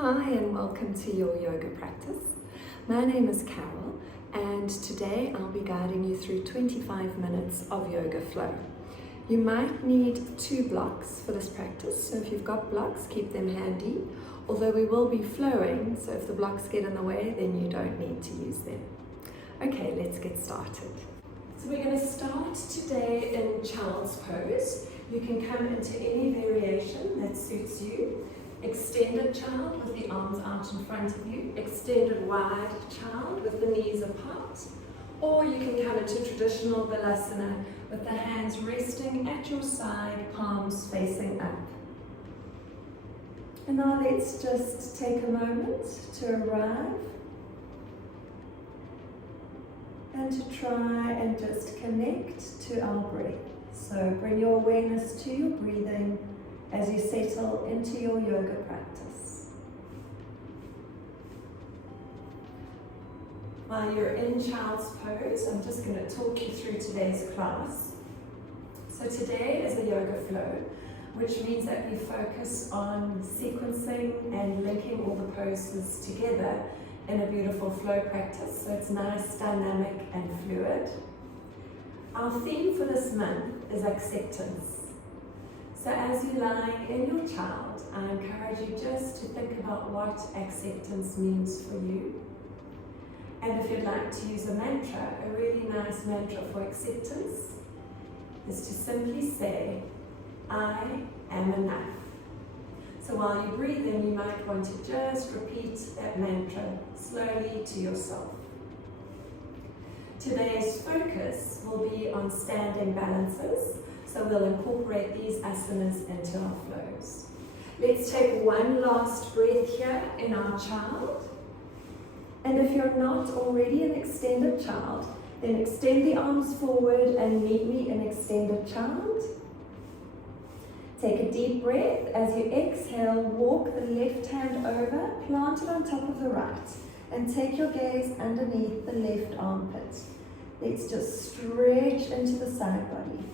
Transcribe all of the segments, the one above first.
Hi and welcome to your yoga practice. My name is Carol and today I'll be guiding you through 25 minutes of yoga flow. You might need 2 blocks for this practice, so if you've got blocks, keep them handy. Although we will be flowing, so if the blocks get in the way, then you don't need to use them. Okay, let's get started. So we're going to start today in child's pose. You can come into any variation that suits you. Extended child with the arms out in front of you, extended wide child with the knees apart, or you can come into traditional vinyasa with the hands resting at your side, palms facing up. And now let's just take a moment to arrive and to try and just connect to our breath. So bring your awareness to your breathing as you settle into your yoga practice. While you're in child's pose, I'm just going to talk you through today's class. So today is a yoga flow, which means that we focus on sequencing and linking all the poses together in a beautiful flow practice, so it's nice, dynamic and fluid. Our theme for this month is acceptance. So as you're lying in your child, I encourage you just to think about what acceptance means for you. And if you'd like to use a mantra, a really nice mantra for acceptance is to simply say, I am enough. So while you breathe in, you might want to just repeat that mantra slowly to yourself. Today's focus will be on standing balances. So we'll incorporate these asanas into our flows. Let's take one last breath here in our child. And if you're not already an extended child, then extend the arms forward and meet me in extended child. Take a deep breath. As you exhale, walk the left hand over, plant it on top of the right, and take your gaze underneath the left armpit. Let's just stretch into the side body.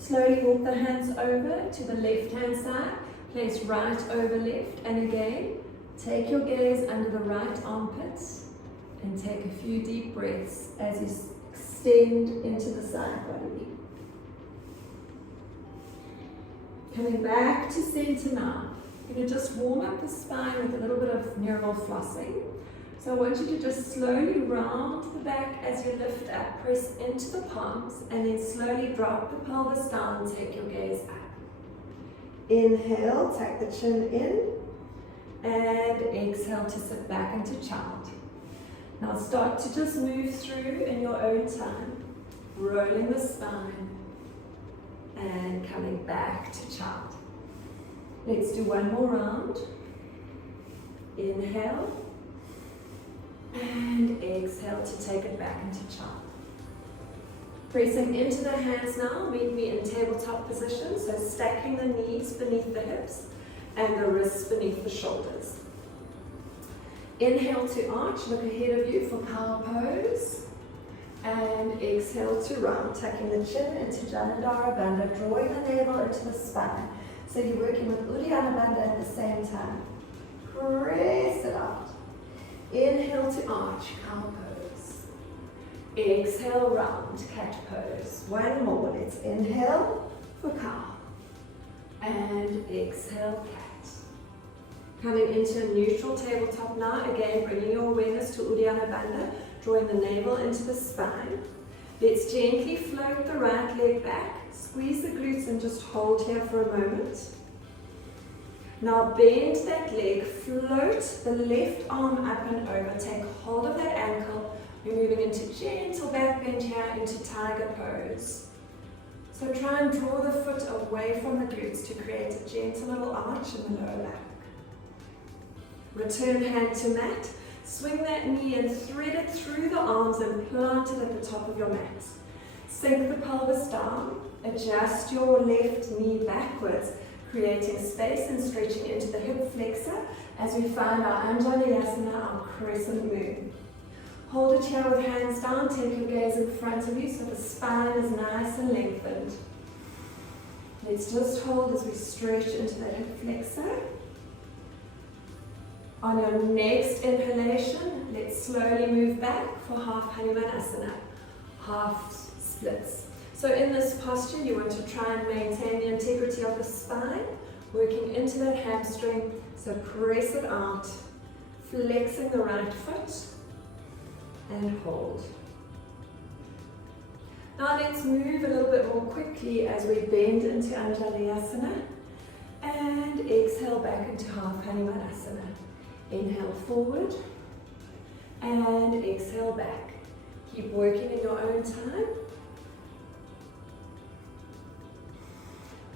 Slowly walk the hands over to the left-hand side, place right over left, and again, take your gaze under the right armpit and take a few deep breaths as you extend into the side body. Coming back to center now. You're going to just warm up the spine with a little bit of neural flossing. So I want you to just slowly round the back as you lift up, press into the palms, and then slowly drop the pelvis down and take your gaze up. Inhale, tuck the chin in, and exhale to sit back into child. Now start to just move through in your own time, rolling the spine, and coming back to child. Let's do one more round. Inhale. And exhale to take it back into child. Pressing into the hands now, meet me in tabletop position, so stacking the knees beneath the hips and the wrists beneath the shoulders. Inhale to arch, look ahead of you for power pose. And exhale to round, tucking the chin into Janadhara Bandha, drawing the navel into the spine. So you're working with Uddiyana Bandha at the same time. Press it out. Inhale to arch, cow pose. Exhale, round, cat pose. One more. Let's inhale for cow. And exhale, cat. Coming into a neutral tabletop now. Again, bringing your awareness to Uddiyana Bandha, drawing the navel into the spine. Let's gently float the right leg back. Squeeze the glutes and just hold here for a moment. Now bend that leg, float the left arm up and over, take hold of that ankle. You're moving into gentle back bend here into tiger pose. So try and draw the foot away from the glutes to create a gentle little arch in the lower back. Return hand to mat, swing that knee and thread it through the arms and plant it at the top of your mat. Sink the pelvis down, adjust your left knee backwards, creating space and stretching into the hip flexor as we find our Anjaneyasana, our crescent moon. Hold it here with hands down, take your gaze in front of you so the spine is nice and lengthened. Let's just hold as we stretch into that hip flexor. On your next inhalation, let's slowly move back for half Hanumanasana, half splits. So in this posture, you want to try and maintain the integrity of the spine, working into that hamstring, so press it out, flexing the right foot, and hold. Now let's move a little bit more quickly as we bend into Anjaneyasana, and exhale back into half Hanumanasana. Inhale forward, and exhale back. Keep working in your own time.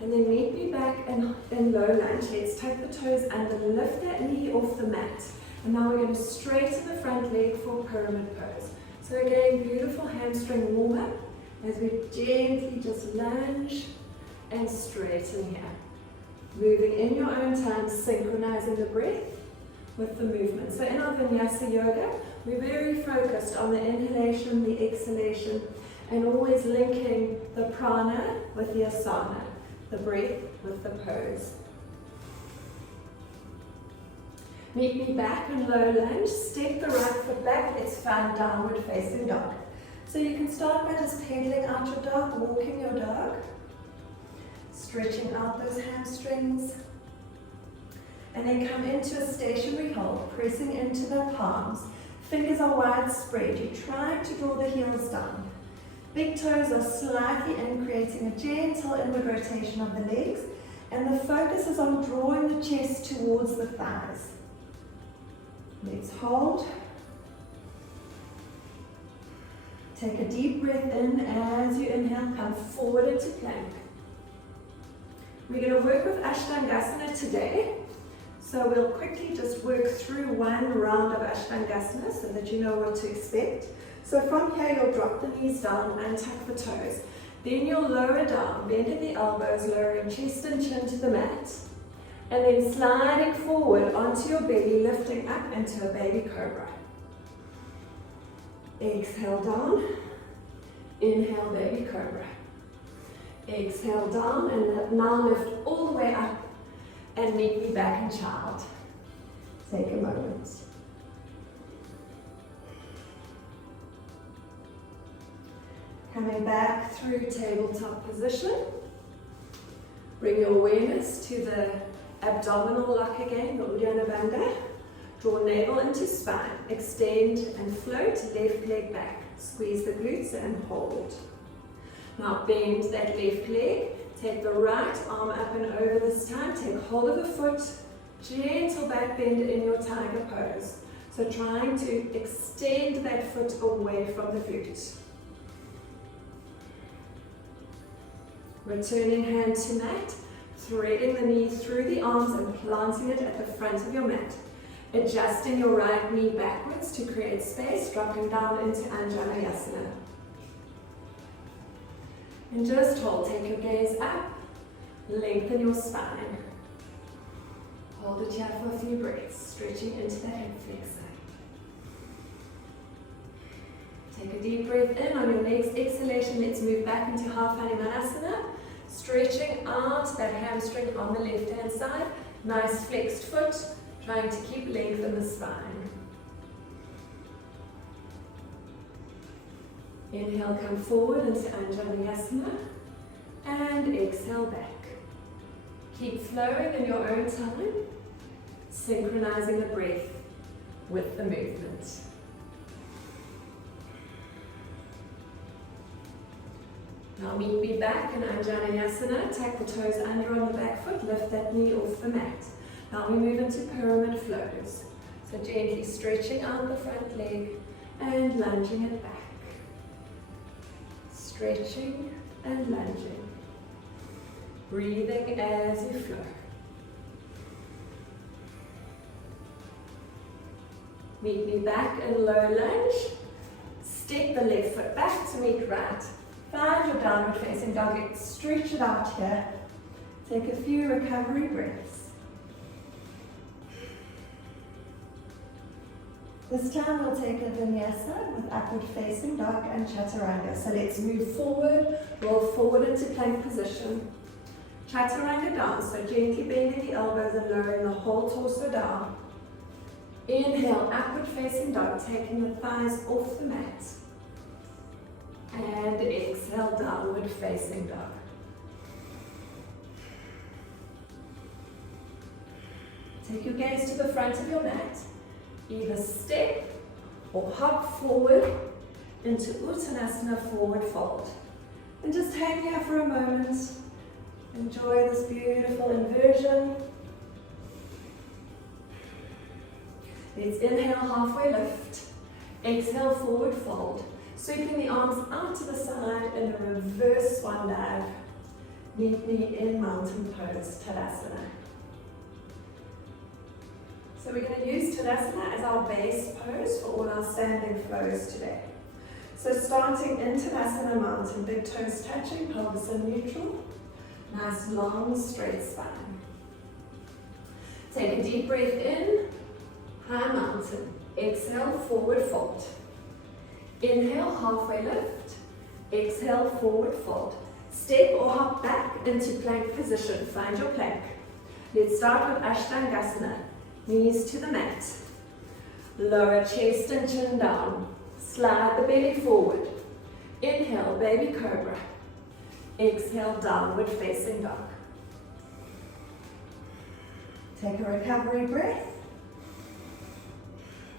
And then meet me back in low lunge. Let's tuck the toes under, lift that knee off the mat. And now we're going to straighten the front leg for pyramid pose. So again, beautiful hamstring warm up as we gently just lunge and straighten here. Moving in your own time, synchronizing the breath with the movement. So in our vinyasa yoga, we're very focused on the inhalation, the exhalation, and always linking the prana with the asana, the breath with the pose. Meet me back in low lunge, step the right foot back, let's find downward facing dog. So you can start by just pedaling out your dog, walking your dog, stretching out those hamstrings, and then come into a stationary hold, pressing into the palms. Fingers are wide spread, you're trying to draw the heels down. Big toes are slightly in, creating a gentle inward rotation of the legs, and the focus is on drawing the chest towards the thighs. Let's hold. Take a deep breath in. As you inhale, come forward into plank. We're going to work with Ashtangasana today. So we'll quickly just work through one round of Ashtangasana so that you know what to expect. So from here, you'll drop the knees down and tuck the toes. Then you'll lower down, bending the elbows, lowering chest and chin to the mat. And then sliding forward onto your belly, lifting up into a baby cobra. Exhale down. Inhale, baby cobra. Exhale down, and now lift all the way up and meet me back in child. Take a moment. Coming back through tabletop position. Bring your awareness to the abdominal lock again, the Uddiyana Bandha. Draw navel into spine. Extend and float, left leg back. Squeeze the glutes and hold. Now bend that left leg. Take the right arm up and over this time. Take hold of the foot. Gentle back bend in your tiger pose. So trying to extend that foot away from the glute. Returning hand to mat. Threading the knee through the arms and planting it at the front of your mat. Adjusting your right knee backwards to create space, dropping down into Anjaneyasana. And just hold, take your gaze up, lengthen your spine. Hold it here for a few breaths, stretching into the hip flexor. Take a deep breath in. On your next exhalation, let's move back into half Hanumanasana. Stretching out that hamstring on the left hand side. Nice flexed foot, trying to keep length in the spine. Inhale, come forward into Anjaneyasana, and exhale back. Keep flowing in your own time, synchronizing the breath with the movement. Now meet me back in Anjaneyasana, tuck the toes under on the back foot, lift that knee off the mat. Now we move into pyramid flows. So gently stretching out the front leg and lunging it back. Stretching and lunging. Breathing as you flow. Meet me back in low lunge. Step the left foot back to meet right. Find your downward facing dog. Stretch it out here. Take a few recovery breaths. This time we'll take a vinyasa with upward facing dog and chaturanga. So let's move forward, roll forward into plank position. Chaturanga down, so gently bending the elbows and lowering the whole torso down. Inhale, upward facing dog, taking the thighs off the mat. And exhale, downward facing dog. Take your gaze to the front of your mat. Either step or hop forward into Uttanasana, forward fold. And just hang here for a moment. Enjoy this beautiful inversion. Let's inhale, halfway lift. Exhale, forward fold. Sweeping the arms out to the side in a reverse swan dive. Meet me in mountain pose, Tadasana. So we're going to use Tadasana as our base pose for all our standing flows today. So starting in Tadasana mountain, big toes touching, pelvis in neutral. Nice long straight spine. Take a deep breath in, high mountain. Exhale, forward fold. Inhale, halfway lift. Exhale, forward fold. Step or hop back into plank position. Find your plank. Let's start with Ashtangasana. Knees to the mat. Lower chest and chin down. Slide the belly forward. Inhale, baby cobra. Exhale, downward facing dog. Take a recovery breath.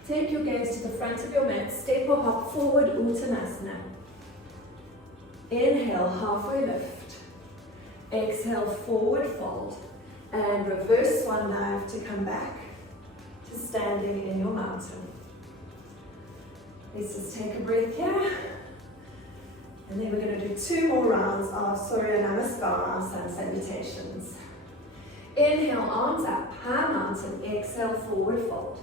Take your gaze to the front of your mat. Step or hop forward, Uttanasana. Inhale, halfway lift. Exhale, forward fold. And reverse swan dive to come back to standing in your mountain. Let's just take a breath here. And then we're going to do 2 more rounds of Surya Namaskar, sun salutations. Inhale, arms up, high mountain. Exhale, forward fold.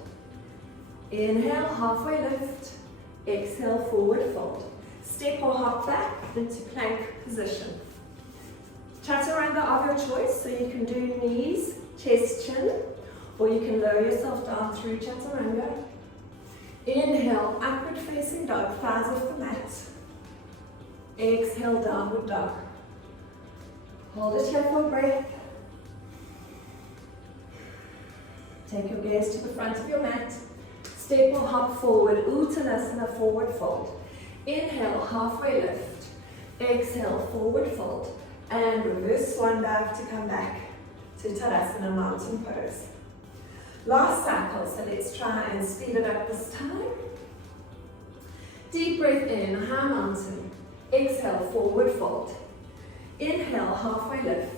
Inhale, halfway lift. Exhale, forward fold. Step or hop back into plank position. Chaturanga of your choice, so you can do knees, chest, chin, or you can lower yourself down through Chaturanga. Inhale, upward facing dog, thighs off the mat. Exhale, downward dog. Hold it here for a breath. Take your gaze to the front of your mat. Step or hop forward, Uttanasana, forward fold. Inhale, halfway lift. Exhale, forward fold. And reverse swan dive to come back to Tadasana, mountain pose. Last cycle, so let's try and speed it up this time. Deep breath in, high mountain. Exhale, forward fold. Inhale, halfway lift.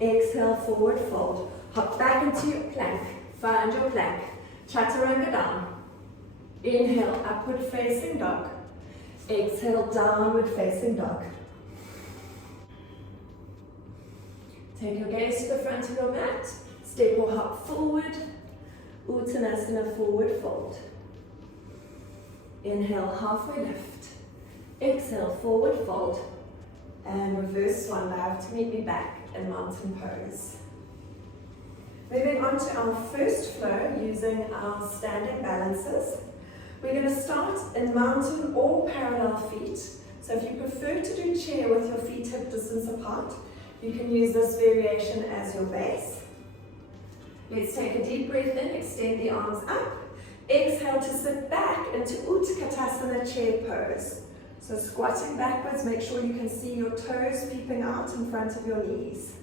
Exhale, forward fold. Hop back into your plank. Find your plank. Chaturanga down. Inhale, upward facing dog. Exhale, downward facing dog. Take your gaze to the front of your mat. Step or hop forward. Uttanasana, forward fold. Inhale, halfway lift. Exhale, forward fold. And reverse swan dive to meet me back in mountain pose. Moving on to our first flow using our standing balances. We're going to start in mountain or parallel feet. So if you prefer to do chair with your feet hip distance apart, you can use this variation as your base. Let's take a deep breath in, extend the arms up. Exhale to sit back into Utkatasana chair pose. So squatting backwards, make sure you can see your toes peeping out in front of your knees.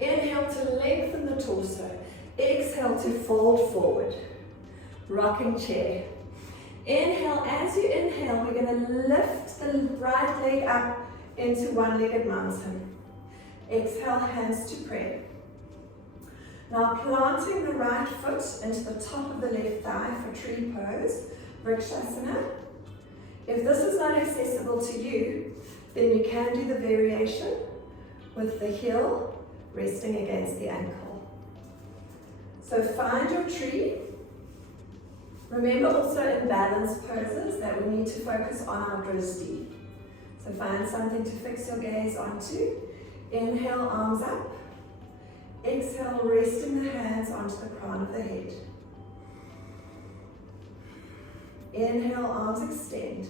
Inhale to lengthen the torso. Exhale to fold forward. Rocking chair. Inhale, as you inhale, we're going to lift the right leg up into one-legged mountain. Exhale, hands to prayer. Now planting the right foot into the top of the left thigh for tree pose, Vrikshasana. If this is not accessible to you, then you can do the variation with the heel resting against the ankle. So find your tree. Remember also in balance poses that we need to focus on our drishti. So find something to fix your gaze onto. Inhale, arms up. Exhale, resting the hands onto the crown of the head. Inhale, arms extend.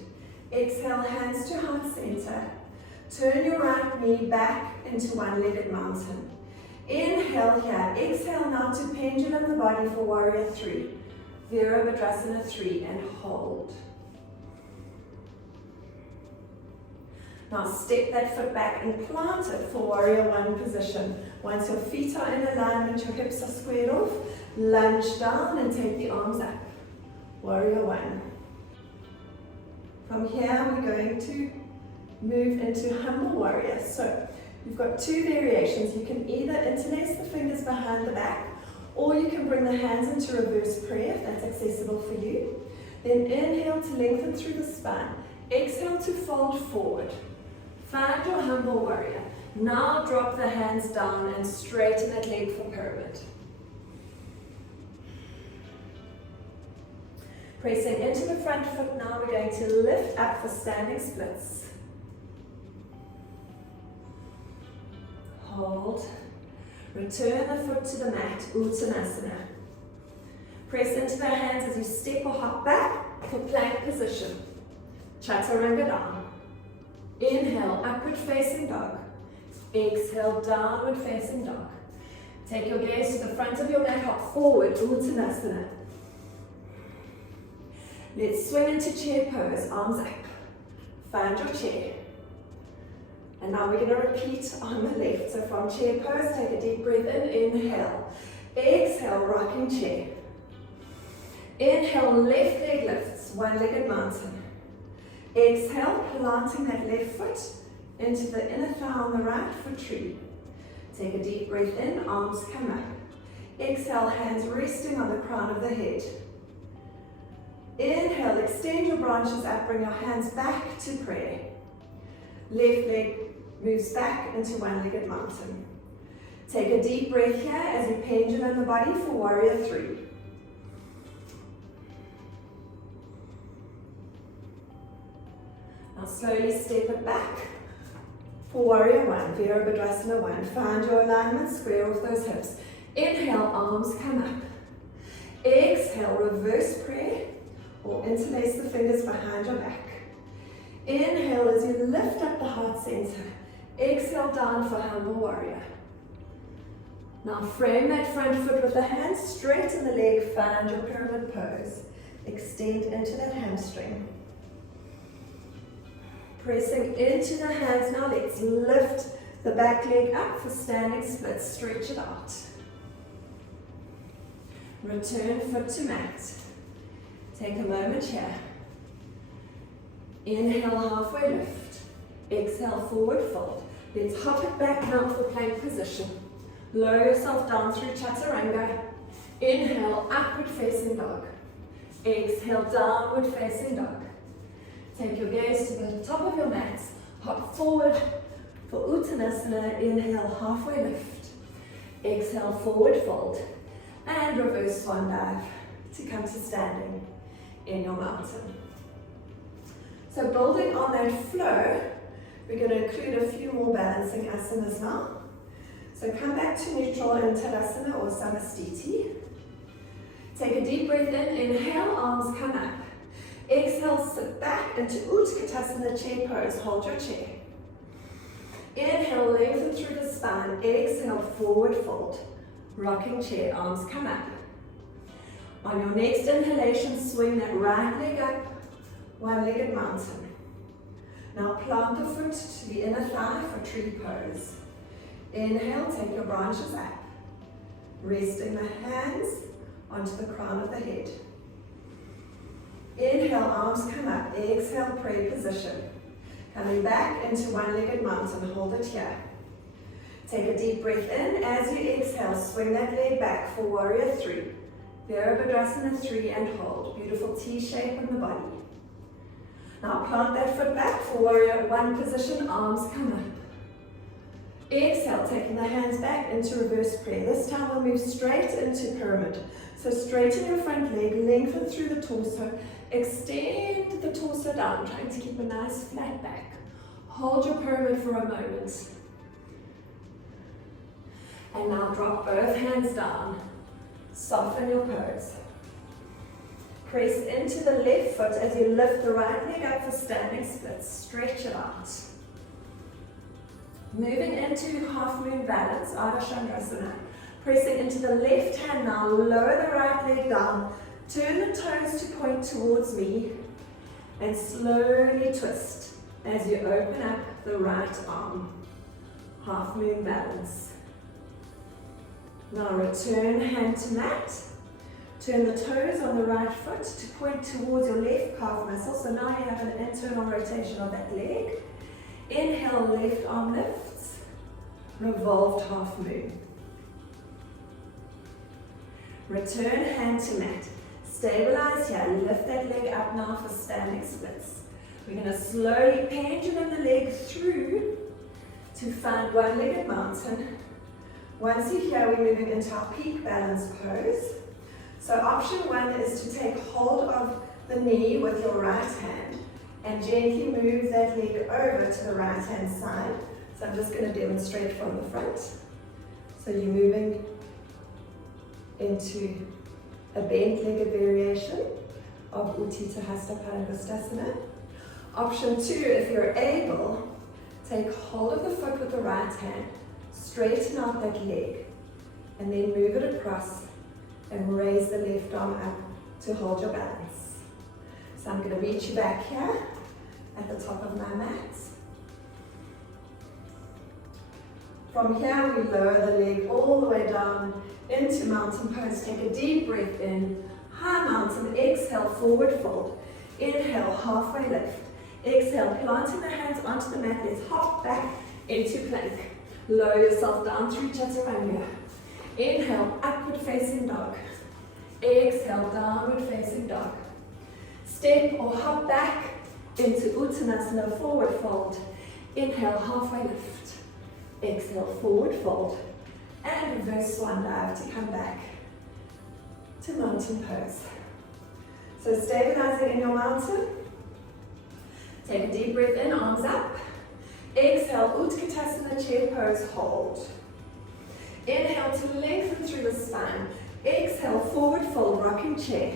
Exhale, hands to heart center. Turn your right knee back into one-legged mountain. Inhale here. Exhale now to pendulum the body for warrior 3. Virabhadrasana 3 and hold. Now step that foot back and plant it for warrior one position. Once your feet are in alignment, your hips are squared off, lunge down and take the arms up. Warrior one. From here we're going to move into humble warrior. So you've got two variations. You can either interlace the fingers behind the back, or you can bring the hands into reverse prayer if that's accessible for you. Then inhale to lengthen through the spine. Exhale to fold forward. Find your humble warrior. Now drop the hands down and straighten that leg for pyramid. Pressing into the front foot now, we're going to lift up for standing splits. Hold. Return the foot to the mat, Uttanasana. Press into the hands as you step or hop back for plank position. Chaturanga down. Inhale, upward facing dog. Exhale, downward facing dog. Take your gaze to the front of your mat, hop forward, Uttanasana. Let's swing into chair pose, arms up. Find your chair. And now we're going to repeat on the left. So from chair pose, take a deep breath in, inhale. Exhale, rocking chair. Inhale, left leg lifts, one-legged mountain. Exhale, planting that left foot into the inner thigh on the right for tree. Take a deep breath in, arms come up. Exhale, hands resting on the crown of the head. Inhale, extend your branches up, bring your hands back to prayer. Left leg moves back into one-legged mountain. Take a deep breath here as you pendulum the body for warrior three. Now slowly step it back for warrior one, Virabhadrasana 1. Find your alignment, square off those hips. Inhale, arms come up. Exhale, reverse prayer or interlace the fingers behind your back. Inhale as you lift up the heart center. Exhale down for humble warrior. Now frame that front foot with the hands, straighten the leg, find your pyramid pose. Extend into that hamstring. Pressing into the hands now, let's lift the back leg up for standing splits, stretch it out. Return foot to mat. Take a moment here. Inhale, halfway lift. Exhale, forward fold. Let's hop it back now for plank position. Lower yourself down through chaturanga. Inhale, upward facing dog. Exhale, downward facing dog. Take your gaze to the top of your mat. Hop forward for Uttanasana. Inhale, halfway lift. Exhale, forward fold. And reverse swan dive to come to standing in your mountain. So building on that flow, we're going to include a few more balancing asanas now. So come back to neutral in Tadasana or Samastiti. Take a deep breath in, inhale, arms come up. Exhale, sit back into Utkatasana, chair pose, hold your chair. Inhale, lengthen through the spine. Exhale, forward fold. Rocking chair, arms come up. On your next inhalation, swing that right leg up, one-legged mountain. Now plant the foot to the inner thigh for tree pose. Inhale, take your branches up. Resting the hands onto the crown of the head. Inhale, arms come up. Exhale, prayer position. Coming back into one-legged mountain, hold it here. Take a deep breath in. As you exhale, swing that leg back for warrior three. Virabhadrasana 3 and hold. Beautiful T shape in the body. Now plant that foot back for warrior one position, arms come up. Exhale, taking the hands back into reverse prayer. This time we'll move straight into pyramid. So straighten your front leg, lengthen through the torso, extend the torso down, trying to keep a nice flat back. Hold your pyramid for a moment. And now drop both hands down. Soften your pose. Press into the left foot as you lift the right leg up for standing splits. Stretch it out. Moving into half moon balance, Ardha Chandrasana. Pressing into the left hand now, lower the right leg down, Turn the toes to point towards me and slowly twist as you open up the right arm. Half moon balance. Now return hand to mat. Turn the toes on the right foot to point towards your left calf muscle. So now you have an internal rotation of that leg. Inhale, left arm lifts. Revolved half moon. Return hand to mat. Stabilize here. Lift that leg up now for standing splits. We're going to slowly pendulum the leg through to find one-legged mountain. Once you're here, we're moving into our peak balance pose. So option one is to take hold of the knee with your right hand and gently move that leg over to the right hand side. So I'm just going to demonstrate from the front. So you're moving into a bent-legged variation of Utthita Hasta Padangusthasana. Option two, if you're able, take hold of the foot with the right hand, straighten out that leg, and then move it across and raise the left arm up to hold your balance. So I'm going to reach you back here at the top of my mat. From here, we lower the leg all the way down into mountain pose. Take a deep breath in, high mountain, exhale, forward fold. Inhale, halfway lift. Exhale, planting the hands onto the mat. Let's hop back into plank. Lower yourself down through chaturanga. Inhale, upward facing dog. Exhale, downward facing dog. Step or hop back into Uttanasana, forward fold. Inhale, halfway lift. Exhale, forward fold. And reverse swan dive to come back to mountain pose. So stabilizing in your mountain. Take a deep breath in, arms up. Exhale, Utkatasana, chair pose, hold. Inhale to lengthen through the spine. Exhale, forward fold, rocking chair.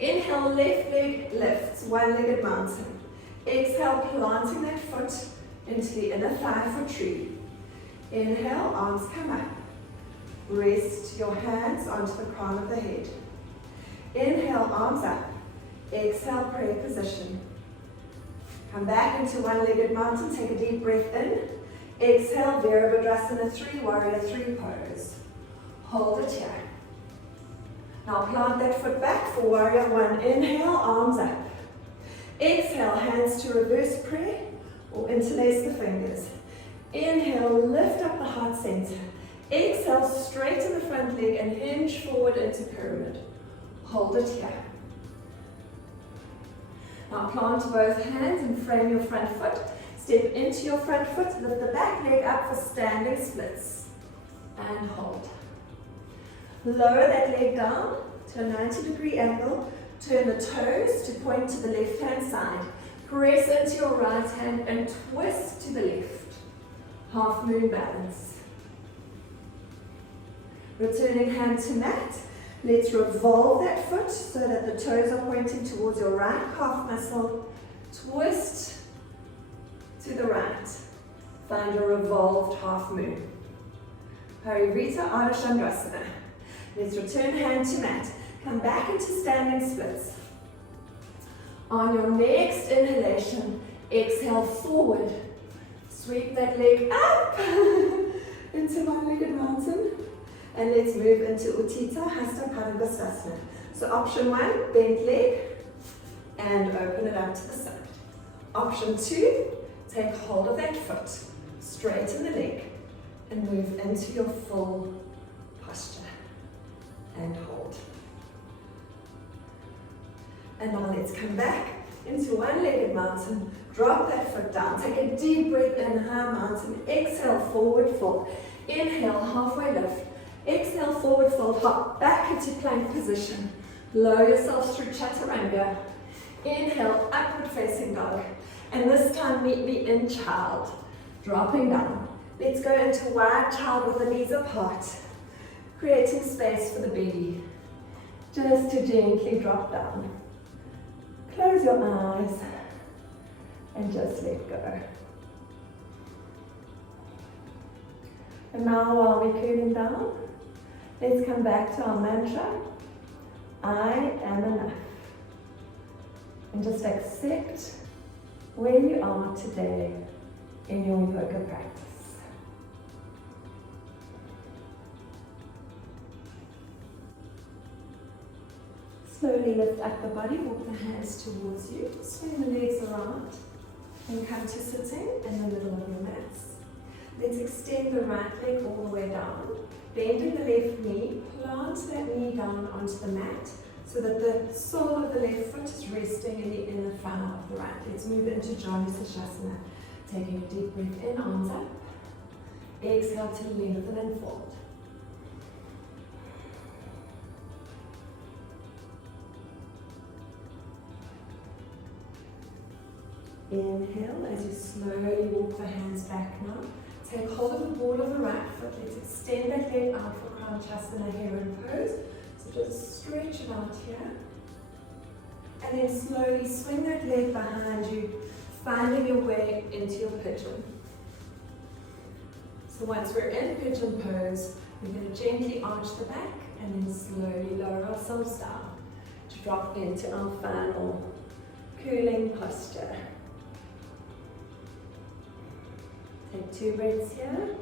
Inhale, left leg lifts, one-legged mountain. Exhale, planting that foot into the inner thigh for tree. Inhale, arms come up. Rest your hands onto the crown of the head. Inhale, arms up. Exhale, prayer position. Come back into one-legged mountain. Take a deep breath in. Exhale, Virabhadrasana 3, Warrior 3 pose. Hold it here. Now plant that foot back for Warrior 1. Inhale, arms up. Exhale, hands to reverse prayer or interlace the fingers. Inhale, lift up the heart center. Exhale, straighten the front leg and hinge forward into pyramid. Hold it here. Now plant both hands and frame your front foot. Step into your front foot, lift the back leg up for standing splits. And hold. Lower that leg down to a 90-degree angle. Turn the toes to point to the left-hand side. Press into your right hand and twist to the left. Half moon balance. Returning hand to mat. Let's revolve that foot so that the toes are pointing towards your right calf muscle. Twist to the right. Find your revolved half moon. Parivrita Ardha Chandrasana. Let's return hand to mat. Come back into standing splits. On your next inhalation, exhale forward. Sweep that leg up into one-legged mountain. And let's move into Utthita Hasta Padangusthasana. So option one, bent leg and open it up to the side. Option two, take hold of that foot, straighten the leg and move into your full posture and hold. And now let's come back into one-legged mountain. Drop that foot down. Take a deep breath in, high mountain. Exhale, forward fold. Inhale, halfway lift. Exhale, forward fold, hop back into plank position. Lower yourself through chaturanga. Inhale, upward facing dog. And this time meet me in child. Dropping down. Let's go into wide child with the knees apart. Creating space for the belly. Just to gently drop down. Close your eyes and just let go. And now while we're cooling down, let's come back to our mantra. I am enough. And just accept where you are today in your yoga practice. Slowly lift up the body, walk the hands towards you, swing the legs around, and come to sitting in the middle of your mats. Let's extend the right leg all the way down, bending the left knee, plant that knee down onto the mat so that the sole of the left foot is resting in the inner thigh of the right. Let's move into vinyasa. Taking a deep breath in, arms up. Exhale to lengthen and fold. Inhale as you slowly walk the hands back now. Take hold of the ball of the right foot. Let's extend that leg out for Vinyasa Heron pose. So just stretch it out here. And then slowly swing that leg behind you, finding your way into your pigeon. So once we're in pigeon pose, we're going to gently arch the back and then slowly lower ourselves down to drop into our final cooling posture. Take 2 breaths here.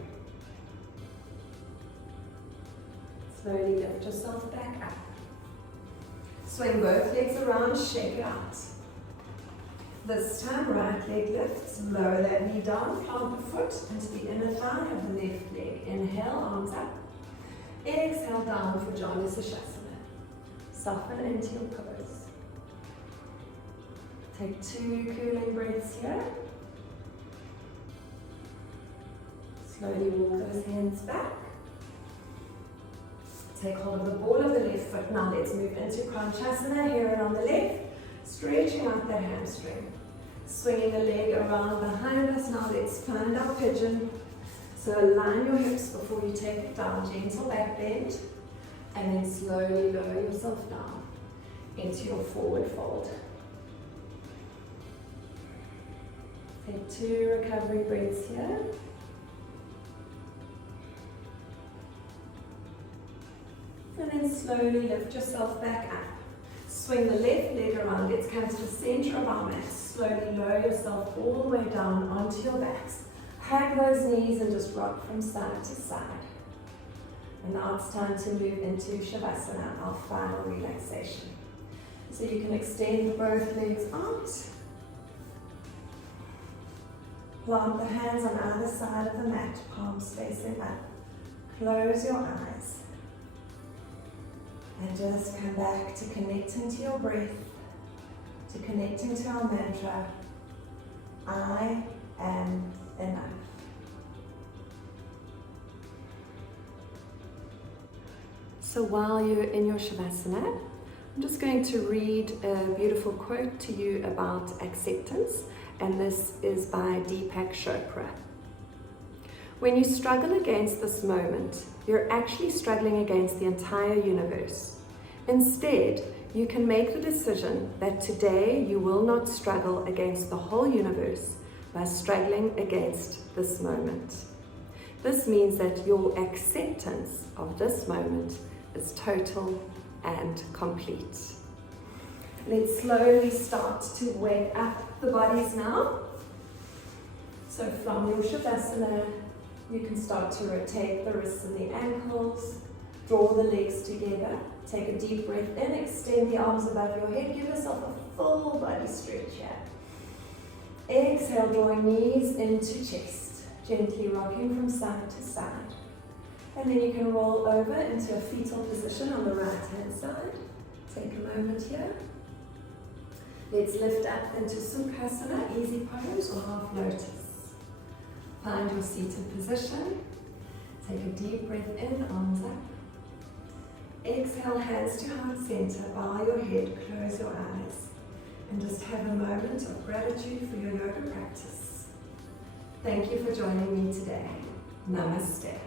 Slowly lift yourself back up. Swing both legs around, shake it out. This time, right leg lifts, lower that knee down, plant the foot into the inner thigh of the left leg. Inhale, arms up. Exhale down for Vinyasa. Soften into your pose. Take 2 cooling breaths here. Slowly walk those hands back. Take hold of the ball of the left foot. Now let's move into Vinyasa, Heron on the left, stretching out that hamstring. Swinging the leg around behind us. Now let's find our pigeon. So align your hips before you take it down. Gentle back bend. And then slowly lower yourself down into your forward fold. Take 2 recovery breaths here. And then slowly lift yourself back up. Swing the left leg around. Let's come to the center of our mat. Slowly lower yourself all the way down onto your backs. Hug those knees and just rock from side to side. And now it's time to move into Shavasana, our final relaxation. So you can extend both legs out. Plant the hands on either side of the mat, palms facing up. Close your eyes. And just come back to connecting to your breath, to connecting to our mantra, I am enough. So while you're in your Shavasana, I'm just going to read a beautiful quote to you about acceptance, and this is by Deepak Chopra. When you struggle against this moment, you're actually struggling against the entire universe. Instead, you can make the decision that today you will not struggle against the whole universe by struggling against this moment. This means that your acceptance of this moment is total and complete. Let's slowly start to wake up the bodies now. So from your Shavasana, you can start to rotate the wrists and the ankles, draw the legs together, take a deep breath in, extend the arms above your head, give yourself a full body stretch here. Exhale, drawing knees into chest, gently rocking from side to side. And then you can roll over into a fetal position on the right hand side. Take a moment here. Let's lift up into Sukhasana, easy pose or half lotus. Find your seated position. Take a deep breath in, arms up. Exhale, hands to heart center, bow your head, close your eyes. And just have a moment of gratitude for your yoga practice. Thank you for joining me today. Namaste.